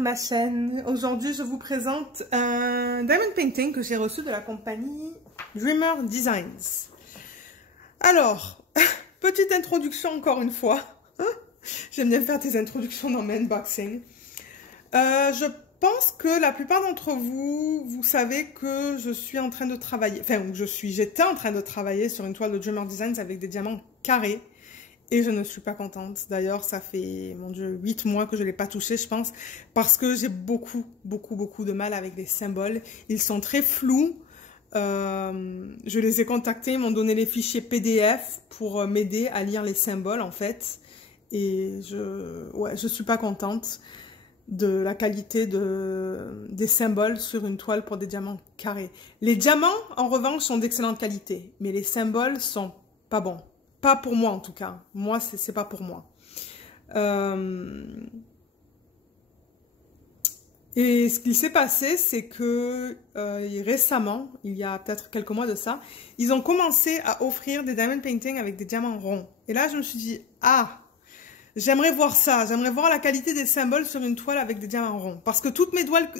ma chaîne. Aujourd'hui, je vous présente un diamond painting que j'ai reçu de la compagnie Dreamer Designs. Alors, petite introduction encore une fois. J'aime bien faire des introductions dans mes unboxings. Je pense que la plupart d'entre vous, vous savez que je suis en train de travailler, j'étais en train de travailler sur une toile de Dreamer Designs avec des diamants carrés. Et je ne suis pas contente. D'ailleurs, ça fait, mon Dieu, 8 mois que je ne l'ai pas touché, je pense, parce que j'ai beaucoup de mal avec les symboles. Ils sont très flous. Je les ai contactés, ils m'ont donné les fichiers PDF pour m'aider à lire les symboles, en fait. Et je suis pas contente de la qualité des symboles sur une toile pour des diamants carrés. Les diamants, en revanche, sont d'excellente qualité, mais les symboles sont pas bons. Pas pour moi, en tout cas. Moi, c'est pas pour moi. Et ce qui s'est passé, c'est que récemment, il y a peut-être quelques mois de ça, ils ont commencé à offrir des diamond paintings avec des diamants ronds. Et là, je me suis dit, ah, j'aimerais voir ça. J'aimerais voir la qualité des symboles sur une toile avec des diamants ronds. Parce que toutes mes toiles,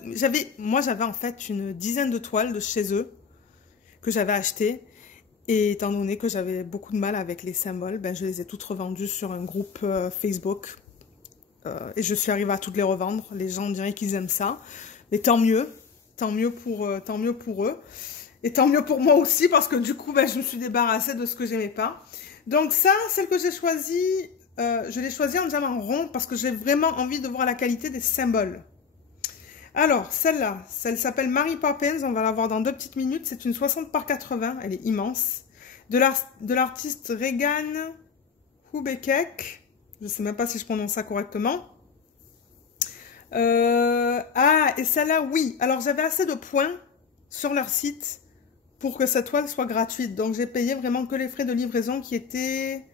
moi, j'avais en fait une dizaine de toiles de chez eux que j'avais achetées. Et étant donné que j'avais beaucoup de mal avec les symboles, ben, je les ai toutes revendues sur un groupe Facebook. Et je suis arrivée à toutes les revendre. Les gens diraient qu'ils aiment ça. Mais tant mieux pour eux. Et tant mieux pour moi aussi, parce que du coup, ben, je me suis débarrassée de ce que j'aimais pas. Donc ça, celle que j'ai choisie, je l'ai choisie en diamant rond, parce que j'ai vraiment envie de voir la qualité des symboles. Alors, celle-là, elle s'appelle Mary Poppins, on va la voir dans 2 petites minutes. C'est une 60 par 80, elle est immense. De l'artiste Regan Hubekek, je ne sais même pas si je prononce ça correctement. Et celle-là, oui. Alors, j'avais assez de points sur leur site pour que cette toile soit gratuite. Donc, j'ai payé vraiment que les frais de livraison qui étaient...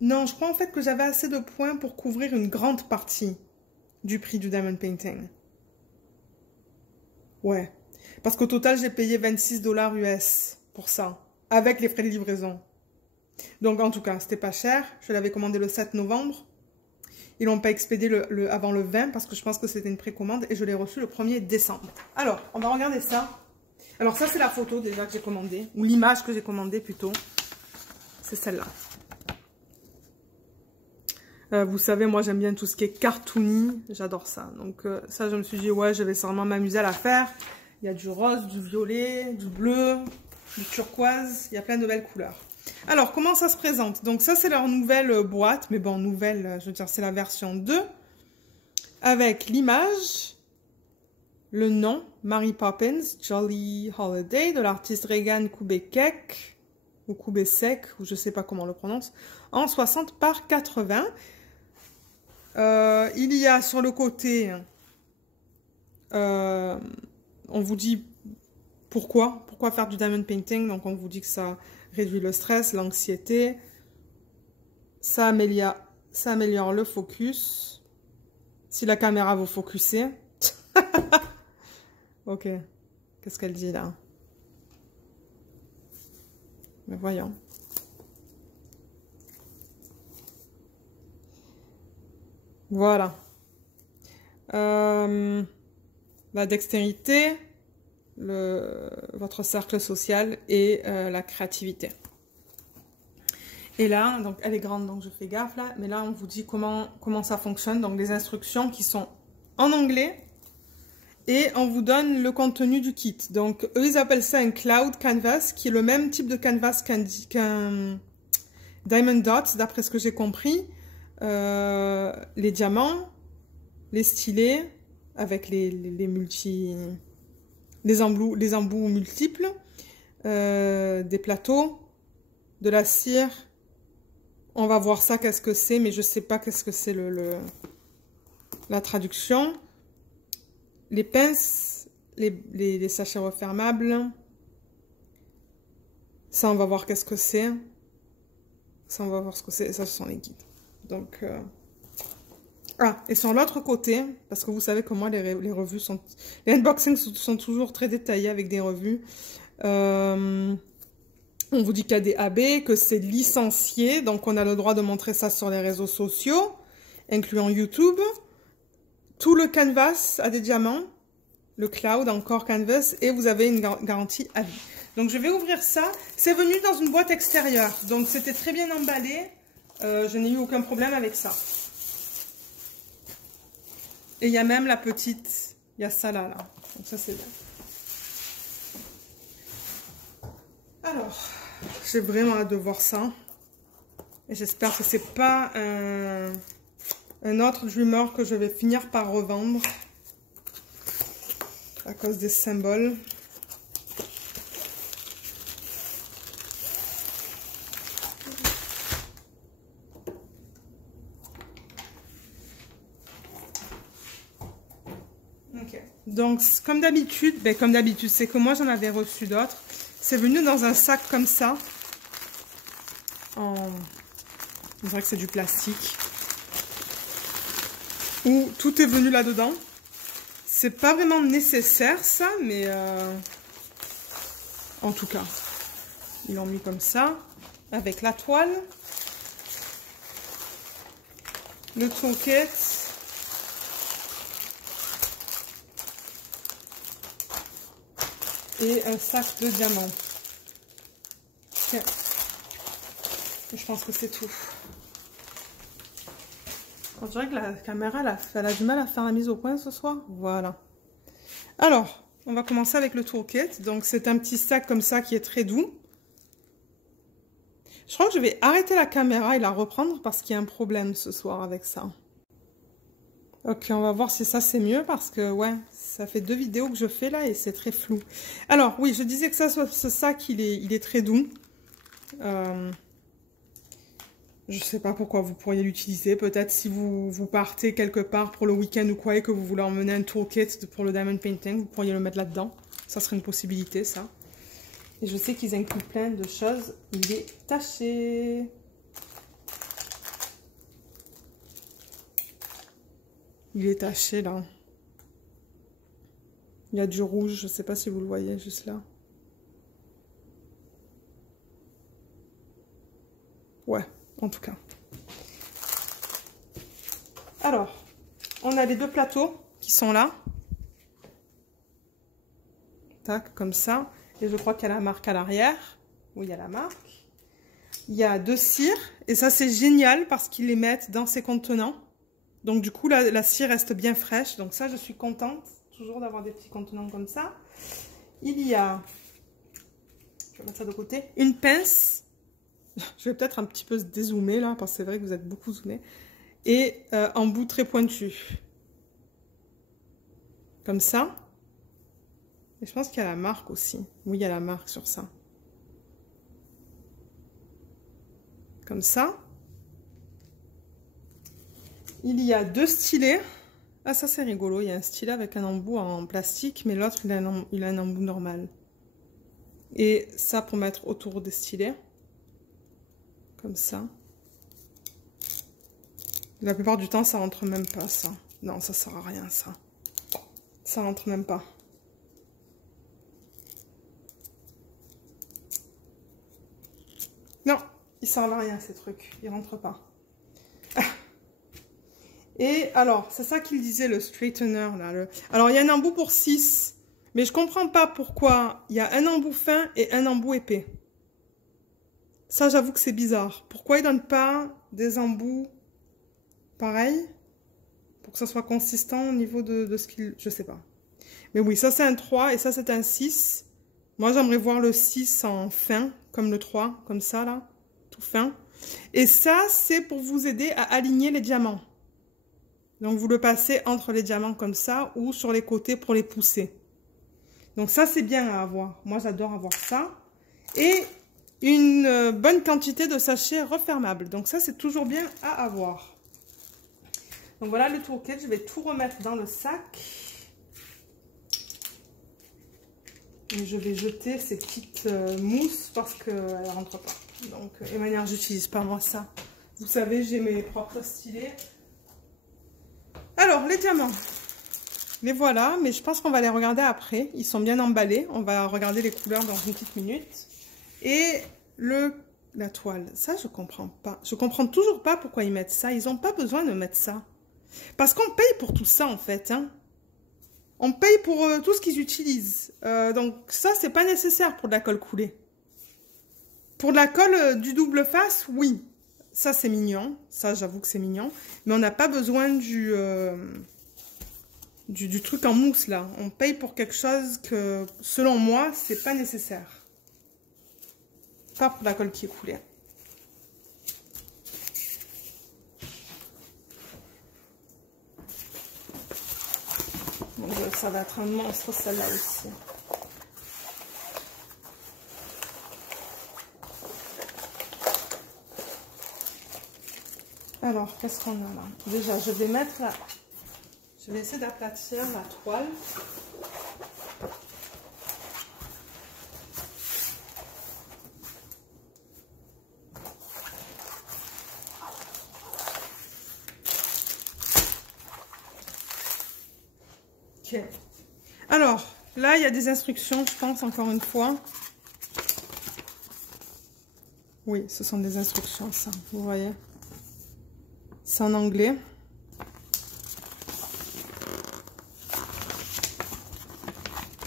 Non, je crois en fait que j'avais assez de points pour couvrir une grande partie du prix du diamond painting. Ouais. Parce qu'au total, j'ai payé 26 $ US pour ça, avec les frais de livraison. Donc, en tout cas, c'était pas cher. Je l'avais commandé le 7 novembre. Ils l'ont pas expédié avant le 20, parce que je pense que c'était une précommande, et je l'ai reçu le 1er décembre. Alors, on va regarder ça. Alors, ça, c'est la photo déjà que j'ai commandée, ou l'image que j'ai commandée plutôt. C'est celle-là. Vous savez, moi, j'aime bien tout ce qui est cartoony. J'adore ça. Donc, ça, je me suis dit, ouais, je vais sûrement m'amuser à la faire. Il y a du rose, du violet, du bleu, du turquoise. Il y a plein de belles couleurs. Alors, comment ça se présente? Donc, ça, c'est leur nouvelle boîte. Mais bon, nouvelle, je veux dire, c'est la version 2. Avec l'image, le nom, Mary Poppins, Jolly Holiday, de l'artiste Regan Hubekek, ou Kubesek, ou je sais pas comment on le prononce, en 60 par 80. Il y a sur le côté, on vous dit pourquoi faire du diamond painting. Donc on vous dit que ça réduit le stress, l'anxiété, ça améliore le focus, si la caméra vous focussez. Ok, qu'est-ce qu'elle dit là? Mais voyons. Voilà. La dextérité, votre cercle social et la créativité. Et là, donc elle est grande, donc je fais gaffe là. Mais là, on vous dit comment ça fonctionne. Donc des instructions qui sont en anglais. Et on vous donne le contenu du kit. Donc eux, ils appellent ça un cloud canvas, qui est le même type de canvas qu'un diamond dots, d'après ce que j'ai compris. Les diamants, les stylés avec les embouts multiples, des plateaux, de la cire. On va voir ça, qu'est-ce que c'est, mais je sais pas qu'est-ce que c'est la traduction. Les pinces, les sachets refermables. Ça, on va voir qu'est-ce que c'est. Ça, on va voir ce que c'est. Ça, ce sont les guides. Donc, et sur l'autre côté, parce que vous savez que moi, les revues sont... Les unboxings sont toujours très détaillés avec des revues. On vous dit qu'il y a des AB, que c'est licencié. Donc, on a le droit de montrer ça sur les réseaux sociaux, incluant YouTube. tout le canvas a des diamants. Le cloud encore canvas. Et vous avez une garantie à vie. Donc je vais ouvrir ça. C'est venu dans une boîte extérieure. Donc c'était très bien emballé. Je n'ai eu aucun problème avec ça. Et il y a même la petite. Il y a ça là. Donc ça c'est bien. Alors, j'ai vraiment hâte de voir ça. Et j'espère que c'est pas un autre Dreamer que je vais finir par revendre. À cause des symboles. Ok. Donc, comme d'habitude, c'est que moi j'en avais reçu d'autres. C'est venu dans un sac comme ça. On dirait que c'est du plastique. Où tout est venu là-dedans. C'est pas vraiment nécessaire ça, mais en tout cas, ils l'ont mis comme ça, avec la toile, le toolkit, et un sac de diamants. Okay. Je pense que c'est tout. On dirait que la caméra, elle a du mal à faire la mise au point ce soir. Voilà. Alors, on va commencer avec le toolkit. Donc, c'est un petit sac comme ça qui est très doux. Je crois que je vais arrêter la caméra et la reprendre parce qu'il y a un problème ce soir avec ça. Ok, on va voir si ça c'est mieux parce que, ouais, ça fait 2 vidéos que je fais là et c'est très flou. Alors, oui, je disais que ce sac, il est très doux. Je sais pas pourquoi vous pourriez l'utiliser. Peut-être si vous partez quelque part pour le week-end ou quoi et que vous voulez emmener un toolkit pour le diamond painting, vous pourriez le mettre là-dedans. Ça serait une possibilité, ça. Et je sais qu'ils incluent plein de choses. Il est taché. Il est taché, là. Il y a du rouge. Je sais pas si vous le voyez, juste là. Ouais. En tout cas. Alors, on a les 2 plateaux qui sont là. Tac, comme ça. Et je crois qu'il y a la marque à l'arrière. Oui, il y a la marque. Il y a 2 cires. Et ça, c'est génial parce qu'ils les mettent dans ces contenants. Donc, du coup, la cire reste bien fraîche. Donc, ça, je suis contente. Toujours d'avoir des petits contenants comme ça. Il y a... Je vais mettre ça de côté. Une pince. Je vais peut-être un petit peu se dézoomer là, parce que c'est vrai que vous êtes beaucoup zoomé. Et en bout très pointu. Comme ça. Et je pense qu'il y a la marque aussi. Oui, il y a la marque sur ça. Comme ça. Il y a 2 stylets. Ah, ça c'est rigolo. Il y a un stylet avec un embout en plastique, mais l'autre, il a un embout normal. Et ça pour mettre autour des stylets. Comme ça. La plupart du temps, ça rentre même pas, ça. Non, ça sert à rien, ça. Ça rentre même pas. Non, ils servent à rien, ces trucs. Ils rentrent pas. Et alors, c'est ça qu'il disait, le straightener, là. Alors, il y a un embout pour 6. Mais je comprends pas pourquoi il y a un embout fin et un embout épais. Ça, j'avoue que c'est bizarre. Pourquoi ils ne donnent pas des embouts pareils pour que ça soit consistant au niveau de ce qu'ils... Je sais pas. Mais oui, ça c'est un 3 et ça c'est un 6. Moi, j'aimerais voir le 6 en fin, comme le 3, comme ça là, tout fin. Et ça, c'est pour vous aider à aligner les diamants. Donc, vous le passez entre les diamants comme ça ou sur les côtés pour les pousser. Donc, ça, c'est bien à avoir. Moi, j'adore avoir ça. Et... une bonne quantité de sachets refermables. Donc ça, c'est toujours bien à avoir. Donc voilà le toolkit. Je vais tout remettre dans le sac. Et je vais jeter ces petites mousses parce qu'elles ne rentrent pas. Donc, et manière, j'utilise pas moi ça. Vous savez, j'ai mes propres stylets. Alors, les diamants. Les voilà, mais je pense qu'on va les regarder après. Ils sont bien emballés. On va regarder les couleurs dans une petite minute. Et la toile, ça je comprends pas. Je comprends toujours pas pourquoi ils mettent ça. Ils n'ont pas besoin de mettre ça. Parce qu'on paye pour tout ça, en fait. Hein. On paye pour tout ce qu'ils utilisent. Donc ça, c'est pas nécessaire pour de la colle coulée. Pour de la colle du double face, oui. Ça, c'est mignon. Ça, j'avoue que c'est mignon. Mais on n'a pas besoin du truc en mousse, là. On paye pour quelque chose que, selon moi, c'est pas nécessaire. Pas pour la colle qui est coulée. Donc, ça va être un monstre, celle-là aussi. Alors, qu'est-ce qu'on a là? Déjà, je vais mettre là. Je vais essayer d'aplatir la toile. Ok. Alors, là, il y a des instructions, je pense, encore une fois. Oui, ce sont des instructions, ça, vous voyez. C'est en anglais.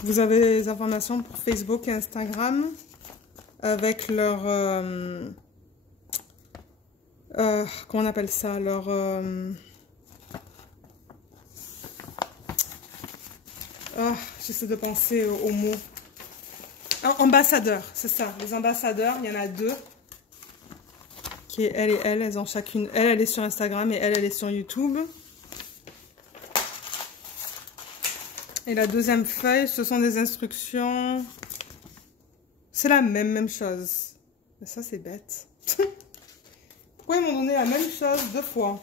Vous avez les informations pour Facebook et Instagram avec leur... comment on appelle ça? Leur... j'essaie de penser aux mots. Ambassadeurs, c'est ça. Les ambassadeurs, il y en a deux. Qui est elle et elle. Elles ont chacune... Elle est sur Instagram et elle est sur YouTube. Et la deuxième feuille, ce sont des instructions. C'est la même chose. Mais ça, c'est bête. Pourquoi ils m'ont donné la même chose deux fois?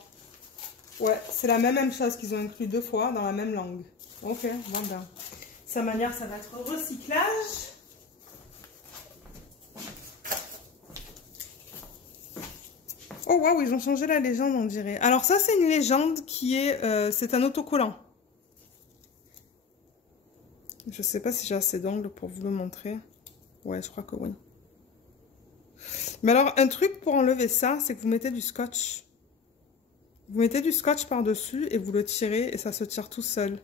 Ouais, c'est la même chose qu'ils ont inclus deux fois dans la même langue. Ok, bon ben. Sa manière, ça va être recyclage. Oh waouh, ils ont changé la légende, on dirait. Alors ça, c'est une légende qui est... c'est un autocollant. Je sais pas si j'ai assez d'angles pour vous le montrer. Ouais, je crois que oui. Mais alors, un truc pour enlever ça, c'est que vous mettez du scotch. Vous mettez du scotch par-dessus et vous le tirez et ça se tire tout seul.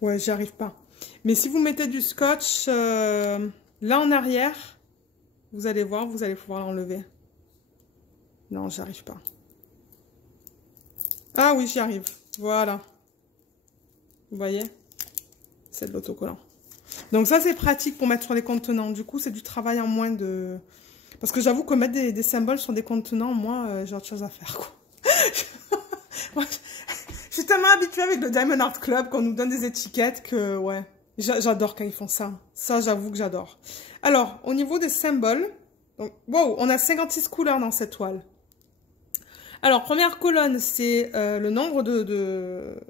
Ouais, j'y arrive pas. Mais si vous mettez du scotch là en arrière, vous allez voir, vous allez pouvoir l'enlever. Non, j'y arrive pas. Ah oui, j'y arrive. Voilà. Vous voyez? C'est de l'autocollant. Donc ça, c'est pratique pour mettre sur les contenants. Du coup, c'est du travail en moins de... Parce que j'avoue que mettre des symboles sur des contenants, moi, j'ai autre chose à faire, quoi. Je suis tellement habituée avec le Diamond Art Club qu'on nous donne des étiquettes que, ouais, j'adore quand ils font ça. Ça, j'avoue que j'adore. Alors, au niveau des symboles, donc, wow, on a 56 couleurs dans cette toile. Alors, première colonne, c'est le nombre de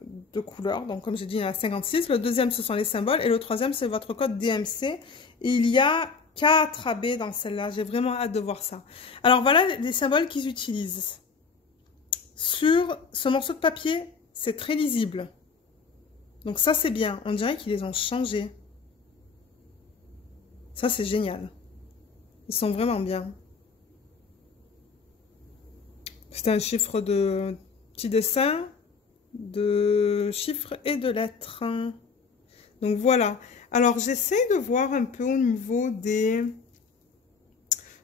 couleurs. Donc, comme j'ai dit, il y en a 56. Le deuxième, ce sont les symboles. Et le troisième, c'est votre code DMC. Et il y a 4 AB dans celle-là. J'ai vraiment hâte de voir ça. Alors, voilà les symboles qu'ils utilisent. Sur ce morceau de papier, c'est très lisible. Donc ça, c'est bien. On dirait qu'ils les ont changés. Ça, c'est génial. Ils sont vraiment bien. C'est un chiffre de petits dessins, de chiffres et de lettres. Donc voilà. Alors j'essaie de voir un peu au niveau des...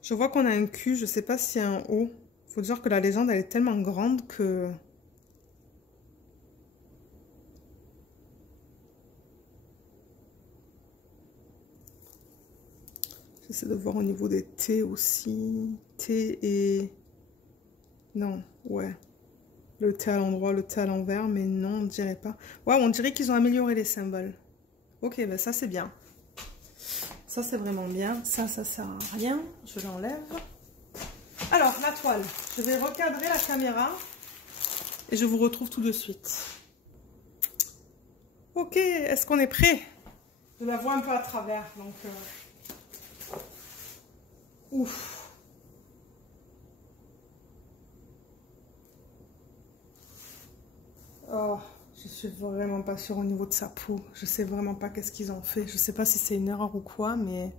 Je vois qu'on a un Q, je ne sais pas s'il y a un O. Il faut dire que la légende, elle est tellement grande que... J'essaie de voir au niveau des T aussi. T et... Non, ouais. Le T à l'endroit, le T à l'envers, mais non, on dirait pas. Waouh, on dirait qu'ils ont amélioré les symboles. Ok, ben ça c'est bien. Ça c'est vraiment bien. Ça sert à rien. Je l'enlève. Alors, la toile. Je vais recadrer la caméra et je vous retrouve tout de suite. Ok, est-ce qu'on est prêt? Je la vois un peu à travers, donc... Ouf. Oh, je suis vraiment pas sûre au niveau de sa peau. Je sais vraiment pas qu'est-ce qu'ils ont fait. Je sais pas si c'est une erreur ou quoi, mais...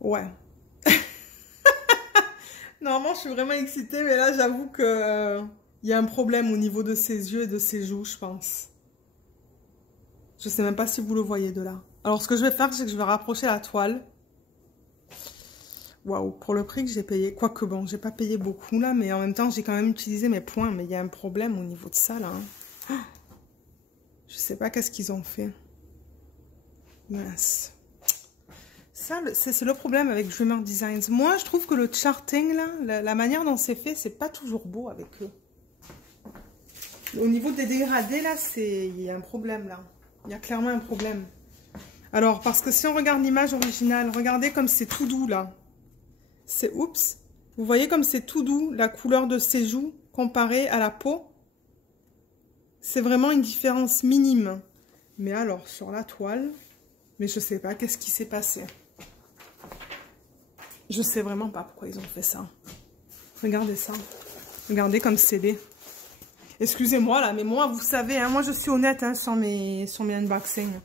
Ouais. Normalement, je suis vraiment excitée, mais là, j'avoue que il y a un problème au niveau de ses yeux et de ses joues, je pense. Je sais même pas si vous le voyez de là. Alors, ce que je vais faire, c'est que je vais rapprocher la toile. Waouh, pour le prix que j'ai payé. Quoique bon, j'ai pas payé beaucoup là, mais en même temps, j'ai quand même utilisé mes points. Mais il y a un problème au niveau de ça là. Hein. Je sais pas qu'est-ce qu'ils ont fait. Mince. Ça, c'est le problème avec Dreamer Designs. Moi, je trouve que le charting là, la manière dont c'est fait, c'est pas toujours beau avec eux. Au niveau des dégradés là, il y a un problème là. Il y a clairement un problème. Alors, parce que si on regarde l'image originale, regardez comme c'est tout doux là. C'est, oups, vous voyez comme c'est tout doux, la couleur de ses joues comparée à la peau. C'est vraiment une différence minime. Mais alors, sur la toile, mais je sais pas qu'est-ce qui s'est passé. Je sais vraiment pas pourquoi ils ont fait ça. Regardez ça. Regardez comme c'est laid. Excusez-moi là, mais moi, vous savez, hein, moi je suis honnête hein, sur mes unboxings.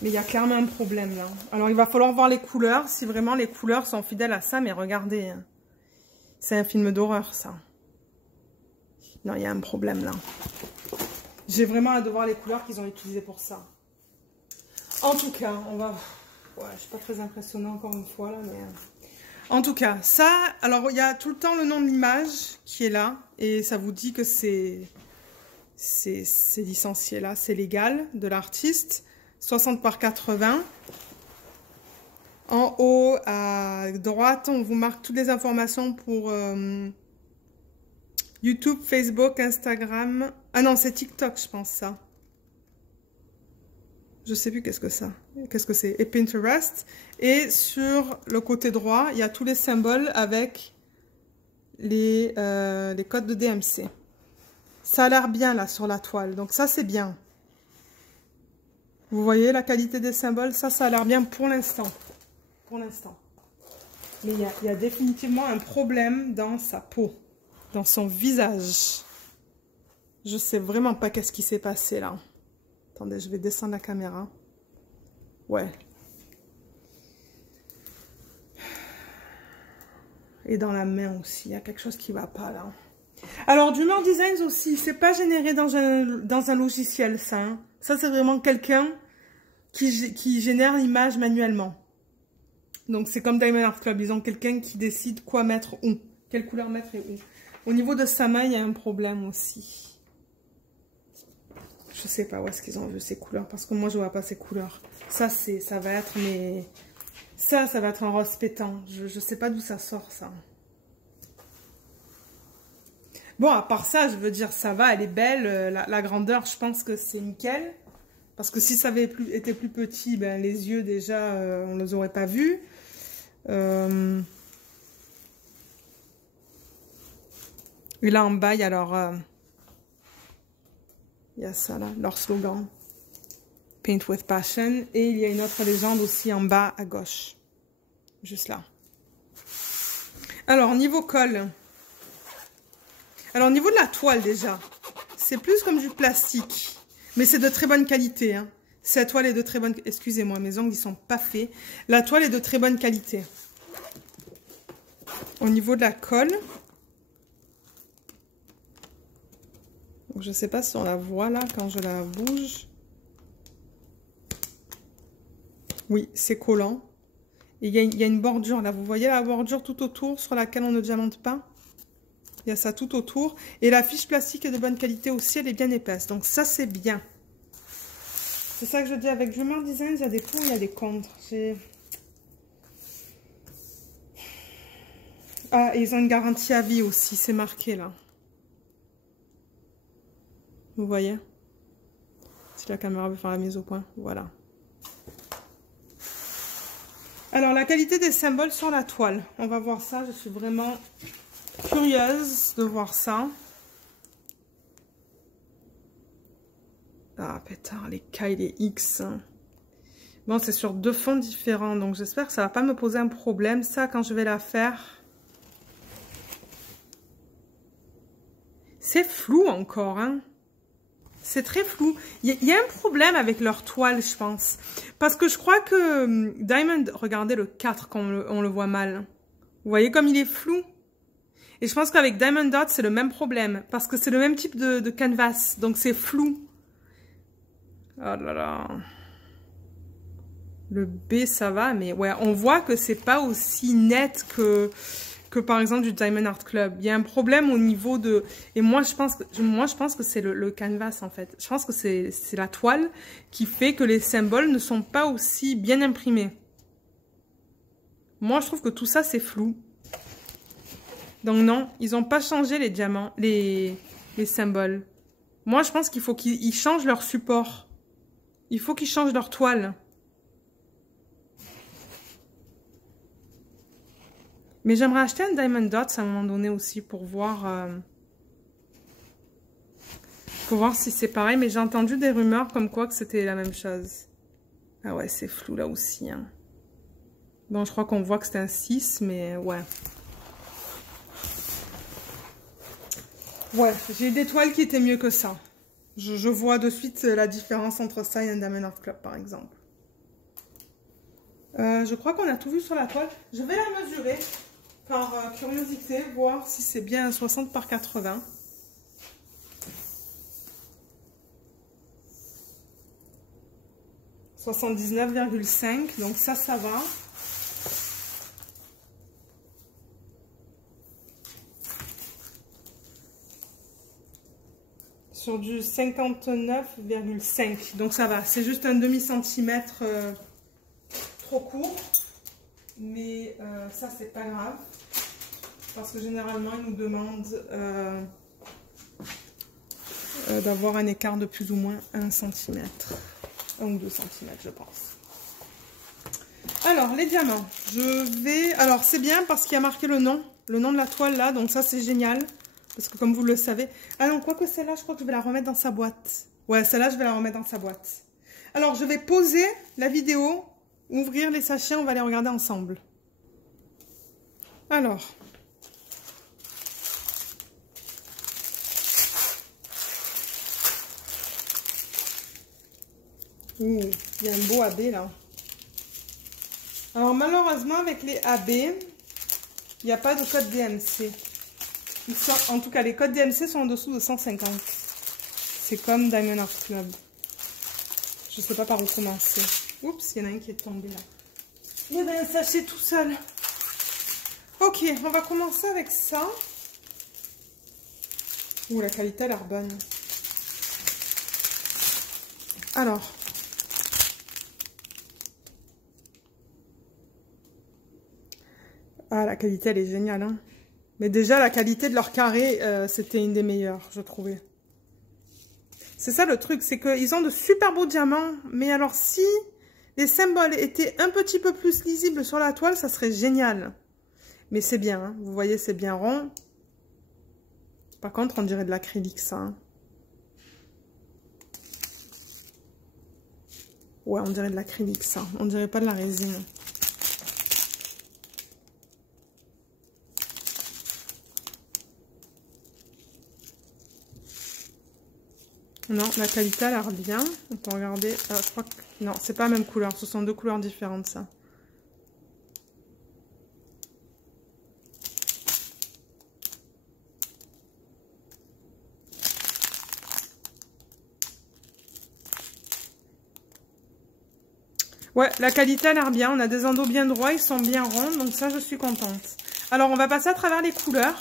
Mais il y a clairement un problème là. Alors il va falloir voir les couleurs, si vraiment les couleurs sont fidèles à ça. Mais regardez, hein. C'est un film d'horreur ça. Non, il y a un problème là. J'ai vraiment hâte de voir les couleurs qu'ils ont utilisées pour ça. En tout cas, on va... Ouais, je suis pas très impressionnée encore une fois là, mais... En tout cas, ça... Alors, il y a tout le temps le nom de l'image qui est là. Et ça vous dit que c'est licencié là, c'est légal de l'artiste. 60 par 80. En haut, à droite, on vous marque toutes les informations pour YouTube, Facebook, Instagram. Ah non, c'est TikTok, je pense, ça. Je sais plus qu'est-ce que ça. Qu'est-ce que c'est? Et Pinterest. Et sur le côté droit, il y a tous les symboles avec les codes de DMC. Ça a l'air bien, là, sur la toile. Donc ça, c'est bien. Vous voyez la qualité des symboles? Ça a l'air bien pour l'instant. Pour l'instant. Mais il y a définitivement un problème dans sa peau. Dans son visage. Je sais vraiment pas qu'est-ce qui s'est passé, là. Attendez, je vais descendre la caméra. Ouais. Et dans la main aussi, il y a quelque chose qui va pas, là. Alors, Dreamer Designs aussi, c'est pas généré dans un logiciel, ça. Hein. Ça, c'est vraiment quelqu'un qui génère l'image manuellement. Donc, c'est comme Diamond Art Club. Ils ont quelqu'un qui décide quoi mettre où. Quelle couleur mettre et où. Au niveau de sa main, il y a un problème aussi. Je sais pas où est-ce qu'ils ont vu ces couleurs. Parce que moi, je vois pas ces couleurs. Ça va être mes... Ça va être un rose pétant. Je sais pas d'où ça sort, ça. Bon, à part ça, je veux dire, ça va, elle est belle. La grandeur, je pense que c'est nickel. Parce que si ça avait été plus petit, ben, les yeux, déjà, on ne les aurait pas vus. Et là, en bas, il y a il y a ça, là, leur slogan. Paint with Passion. Et il y a une autre légende aussi en bas, à gauche. Juste là. Alors, niveau colle... Alors, au niveau de la toile, déjà, c'est plus comme du plastique. Mais c'est de très bonne qualité. Hein. Cette toile est de très bonne... Excusez-moi, mes ongles, ils sont pas faits. La toile est de très bonne qualité. Au niveau de la colle... Donc, je ne sais pas si on la voit, là, quand je la bouge. Oui, c'est collant. Et il y a une bordure, là. Vous voyez la bordure tout autour sur laquelle on ne diamante pas? Il y a ça tout autour. Et la fiche plastique est de bonne qualité aussi, elle est bien épaisse. Donc ça, c'est bien. C'est ça que je dis avec Dreamer Designs, il y a des pour, il y a des contre. Ah, et ils ont une garantie à vie aussi, c'est marqué là. Vous voyez? Si la caméra veut faire la mise au point, voilà. Alors, la qualité des symboles sur la toile. On va voir ça, je suis vraiment... curieuse de voir ça. Ah, pétard, les K et les X. Bon, c'est sur deux fonds différents, donc j'espère que ça va pas me poser un problème. Ça, quand je vais la faire... C'est flou encore, hein. C'est très flou. Il y a un problème avec leur toile, je pense. Parce que je crois que Diamond, regardez le 4 quand on le voit mal. Vous voyez comme il est flou? Et je pense qu'avec Diamond Dot, c'est le même problème. Parce que c'est le même type de canvas. Donc c'est flou. Oh là là. Le B, ça va. Mais ouais, on voit que c'est pas aussi net que par exemple du Diamond Art Club. Il y a un problème au niveau de... Et moi, je pense que c'est le canvas, en fait. Je pense que c'est la toile qui fait que les symboles ne sont pas aussi bien imprimés. Moi, je trouve que tout ça, c'est flou. Donc non, ils n'ont pas changé les diamants, les symboles. Moi, je pense qu'il faut qu'ils changent leur support. Il faut qu'ils changent leur toile. Mais j'aimerais acheter un Diamond Dots à un moment donné aussi pour voir si c'est pareil. Mais j'ai entendu des rumeurs comme quoi que c'était la même chose. Ah ouais, c'est flou là aussi. Hein. Bon, je crois qu'on voit que c'est un 6, mais ouais. Ouais, j'ai des toiles qui étaient mieux que ça. Je vois de suite la différence entre ça et un Diamond Art Club, par exemple. Je crois qu'on a tout vu sur la toile. Je vais la mesurer. Par curiosité, voir si c'est bien un 60 par 80. « 79,5 » donc ça va. Sur du 59,5 donc ça va. C'est juste un demi-centimètre trop court. Mais ça, c'est pas grave. Parce que généralement, ils nous demandent d'avoir un écart de plus ou moins 1 cm. 1 ou 2 cm, je pense. Alors, les diamants. Alors, c'est bien parce qu'il y a marqué le nom de la toile là. Donc ça, c'est génial. Parce que comme vous le savez... Ah non, quoique celle-là, je crois que je vais la remettre dans sa boîte. Ouais, celle-là, je vais la remettre dans sa boîte. Alors, je vais poser la vidéo, ouvrir les sachets, on va les regarder ensemble. Alors... Ouh, il y a un beau AB là. Alors malheureusement avec les AB, il n'y a pas de code DMC. En tout cas, les codes DMC sont en dessous de 150. C'est comme Diamond Art Club. Je ne sais pas par où commencer. Oups, il y en a un qui est tombé là. Il y avait un sachet tout seul. Ok, on va commencer avec ça. Ouh, la qualité a l'air bonne. Alors... Ah, la qualité, elle est géniale. Hein. Mais déjà, la qualité de leur carré, c'était une des meilleures, je trouvais. C'est ça le truc, c'est qu'ils ont de super beaux diamants. Mais alors, si les symboles étaient un petit peu plus lisibles sur la toile, ça serait génial. Mais c'est bien, hein. Vous voyez, c'est bien rond. Par contre, on dirait de l'acrylique, ça. Hein. Ouais, on dirait de l'acrylique, ça. On dirait pas de la résine. Non, la qualité a l'air bien. On peut regarder. Je crois que... Non, c'est pas la même couleur. Ce sont deux couleurs différentes, ça. Ouais, la qualité a l'air bien. On a des endos bien droits. Ils sont bien ronds. Donc ça, je suis contente. Alors, on va passer à travers les couleurs.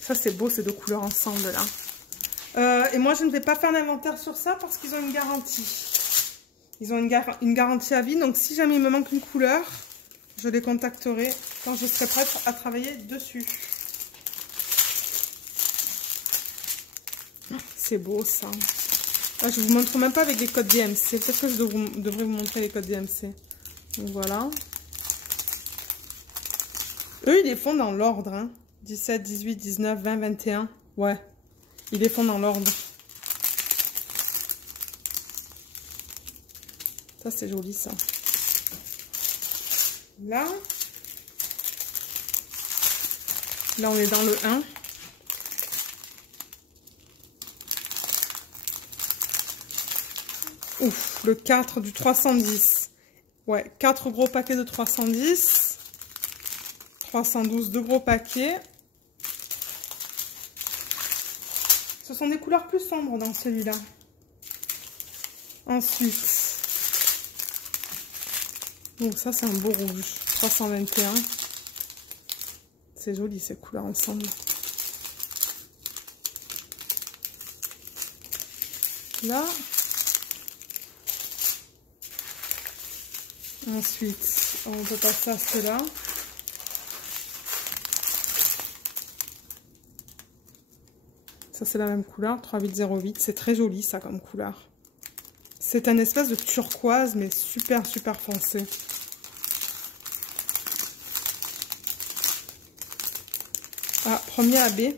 Ça, c'est beau, ces deux couleurs ensemble, là. Et moi, je ne vais pas faire d'inventaire sur ça parce qu'ils ont une garantie. Ils ont une garantie à vie. Donc, si jamais il me manque une couleur, je les contacterai quand je serai prête à travailler dessus. C'est beau, ça. Ah, je ne vous montre même pas avec les codes DMC. Peut-être que je devrais vous montrer les codes DMC. Donc, voilà. Eux, ils les font dans l'ordre, hein. 17, 18, 19, 20, 21. Ouais, ils les font dans l'ordre. Ça, c'est joli, ça. Là. Là, on est dans le 1. Ouf, le 4 du 310. Ouais, 4 gros paquets de 310. 312, 2 gros paquets. Ce sont des couleurs plus sombres dans celui-là. Ensuite, donc ça c'est un beau rouge, 321. C'est joli ces couleurs ensemble. Là. Ensuite, on peut passer à ceux-là. Ça c'est la même couleur, 3808. C'est très joli ça comme couleur. C'est un espèce de turquoise, mais super, super foncé. Ah, premier AB,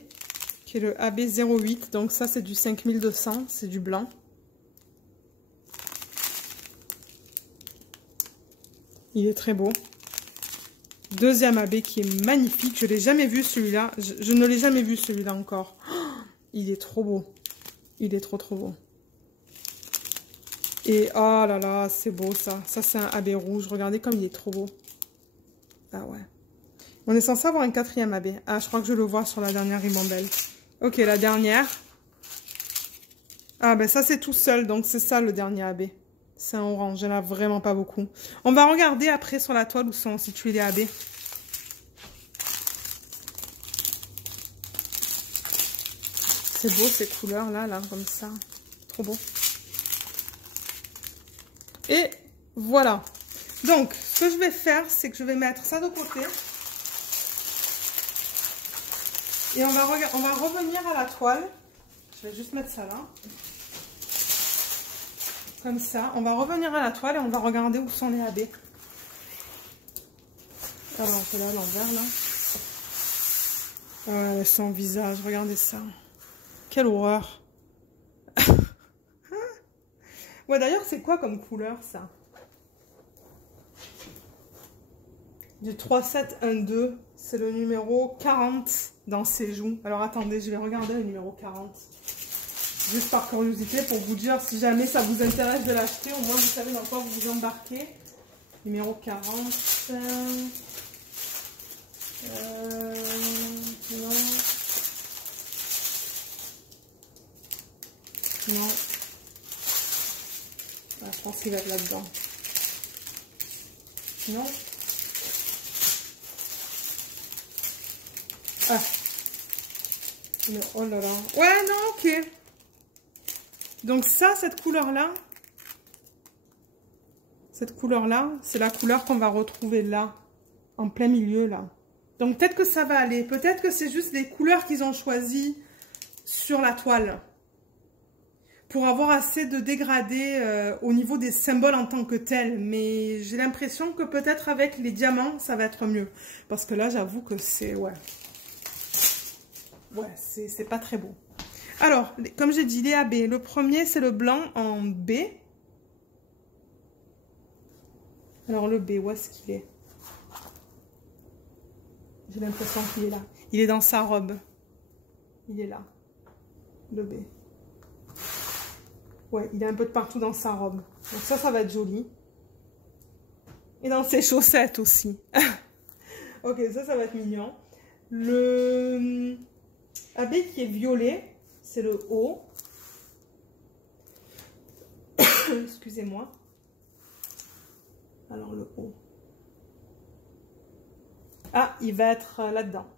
qui est le AB 08. Donc ça, c'est du 5200, c'est du blanc. Il est très beau. Deuxième AB qui est magnifique. Je ne l'ai jamais vu celui-là. Je ne l'ai jamais vu celui-là encore. Oh, il est trop beau. Il est trop, trop beau. Et oh là là, c'est beau ça. Ça, c'est un AB rouge. Regardez comme il est trop beau. Ah ouais. On est censé avoir un quatrième AB. Ah, je crois que je le vois sur la dernière ribambelle. Ok, la dernière. Ah, ben ça, c'est tout seul. Donc, c'est ça le dernier AB. C'est un orange. Il n'y en a vraiment pas beaucoup. On va regarder après sur la toile où sont situés les AB. C'est beau ces couleurs là, comme ça. Trop beau. Et voilà. Donc, ce que je vais faire, c'est que je vais mettre ça de côté. Et on va revenir à la toile. Je vais juste mettre ça là. Comme ça. On va revenir à la toile et on va regarder où sont les AB. Alors, c'est là à l'envers là. Ouais, son visage, regardez ça. Quelle horreur. Ouais, d'ailleurs, c'est quoi comme couleur, ça? Du 3712, c'est le numéro 40 dans ses joues. Alors, attendez, je vais regarder le numéro 40. Juste par curiosité, pour vous dire, si jamais ça vous intéresse de l'acheter, au moins, vous savez dans quoi vous vous embarquez. Numéro 40. Non. Non. Ah, je pense qu'il va être là-dedans. Non. Ah. Non. Oh là là. Ouais, non, ok. Donc ça, cette couleur-là, c'est la couleur qu'on va retrouver là, en plein milieu, là. Donc peut-être que ça va aller. Peut-être que c'est juste les couleurs qu'ils ont choisies sur la toile. Pour avoir assez de dégradé au niveau des symboles en tant que tels. Mais j'ai l'impression que peut-être avec les diamants, ça va être mieux. Parce que là, j'avoue que c'est... Ouais, c'est pas très beau. Alors, comme j'ai dit, les AB. Le premier, c'est le blanc en B. Alors, le B, où est-ce qu'il est? J'ai l'impression qu'il est là. Il est dans sa robe. Il est là. Le B. Ouais, il est un peu de partout dans sa robe. Donc ça va être joli. Et dans ses chaussettes aussi. Ok, ça va être mignon. Le AB qui est violet, c'est le haut. Excusez-moi. Alors le haut. Ah, il va être là-dedans.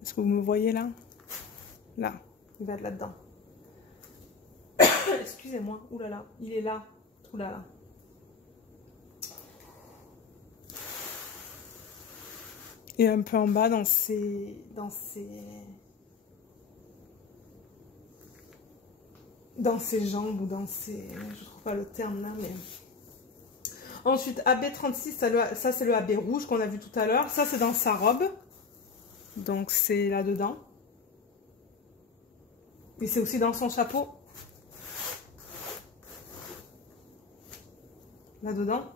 Est-ce que vous me voyez là? Là, il va être là-dedans. Excusez-moi, oulala, il est là, oulala. Et un peu en bas dans ses jambes ou dans ses, je trouve pas le terme là, mais ensuite AB36, ça c'est le AB rouge qu'on a vu tout à l'heure. Ça c'est dans sa robe, donc c'est là dedans. Et c'est aussi dans son chapeau. Là-dedans.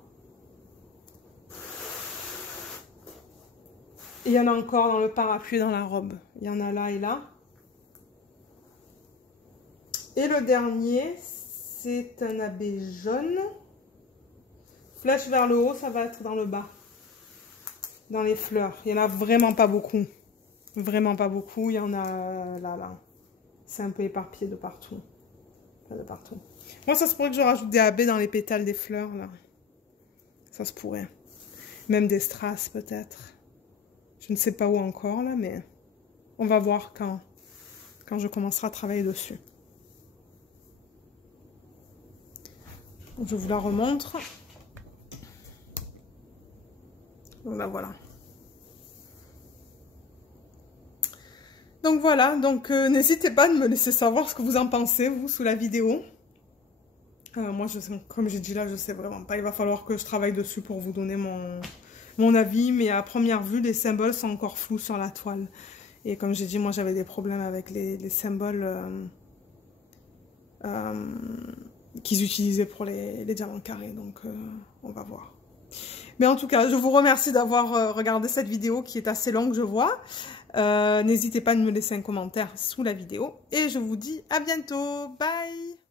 il y en a encore dans le parapluie et dans la robe. Il y en a là et là. Et le dernier, c'est un abbé jaune. Flèche vers le haut, ça va être dans le bas. Dans les fleurs. Il n'y en a vraiment pas beaucoup. Vraiment pas beaucoup. Il y en a là, là. C'est un peu éparpillé de partout. Pas de partout. Moi, ça se pourrait que je rajoute des abbés dans les pétales des fleurs, là. Ça se pourrait. Même des strass, peut-être. Je ne sais pas où encore, là, mais on va voir quand je commencerai à travailler dessus. Je vous la remontre. Là, voilà. Donc voilà, n'hésitez pas à me laisser savoir ce que vous en pensez, vous, sous la vidéo. Moi, comme j'ai dit là, je sais vraiment pas. Il va falloir que je travaille dessus pour vous donner mon avis. Mais à première vue, les symboles sont encore flous sur la toile. Et comme j'ai dit, moi, j'avais des problèmes avec les symboles qu'ils utilisaient pour les diamants carrés. Donc, on va voir. Mais en tout cas, je vous remercie d'avoir regardé cette vidéo qui est assez longue, je vois. N'hésitez pas à me laisser un commentaire sous la vidéo. Et je vous dis à bientôt. Bye!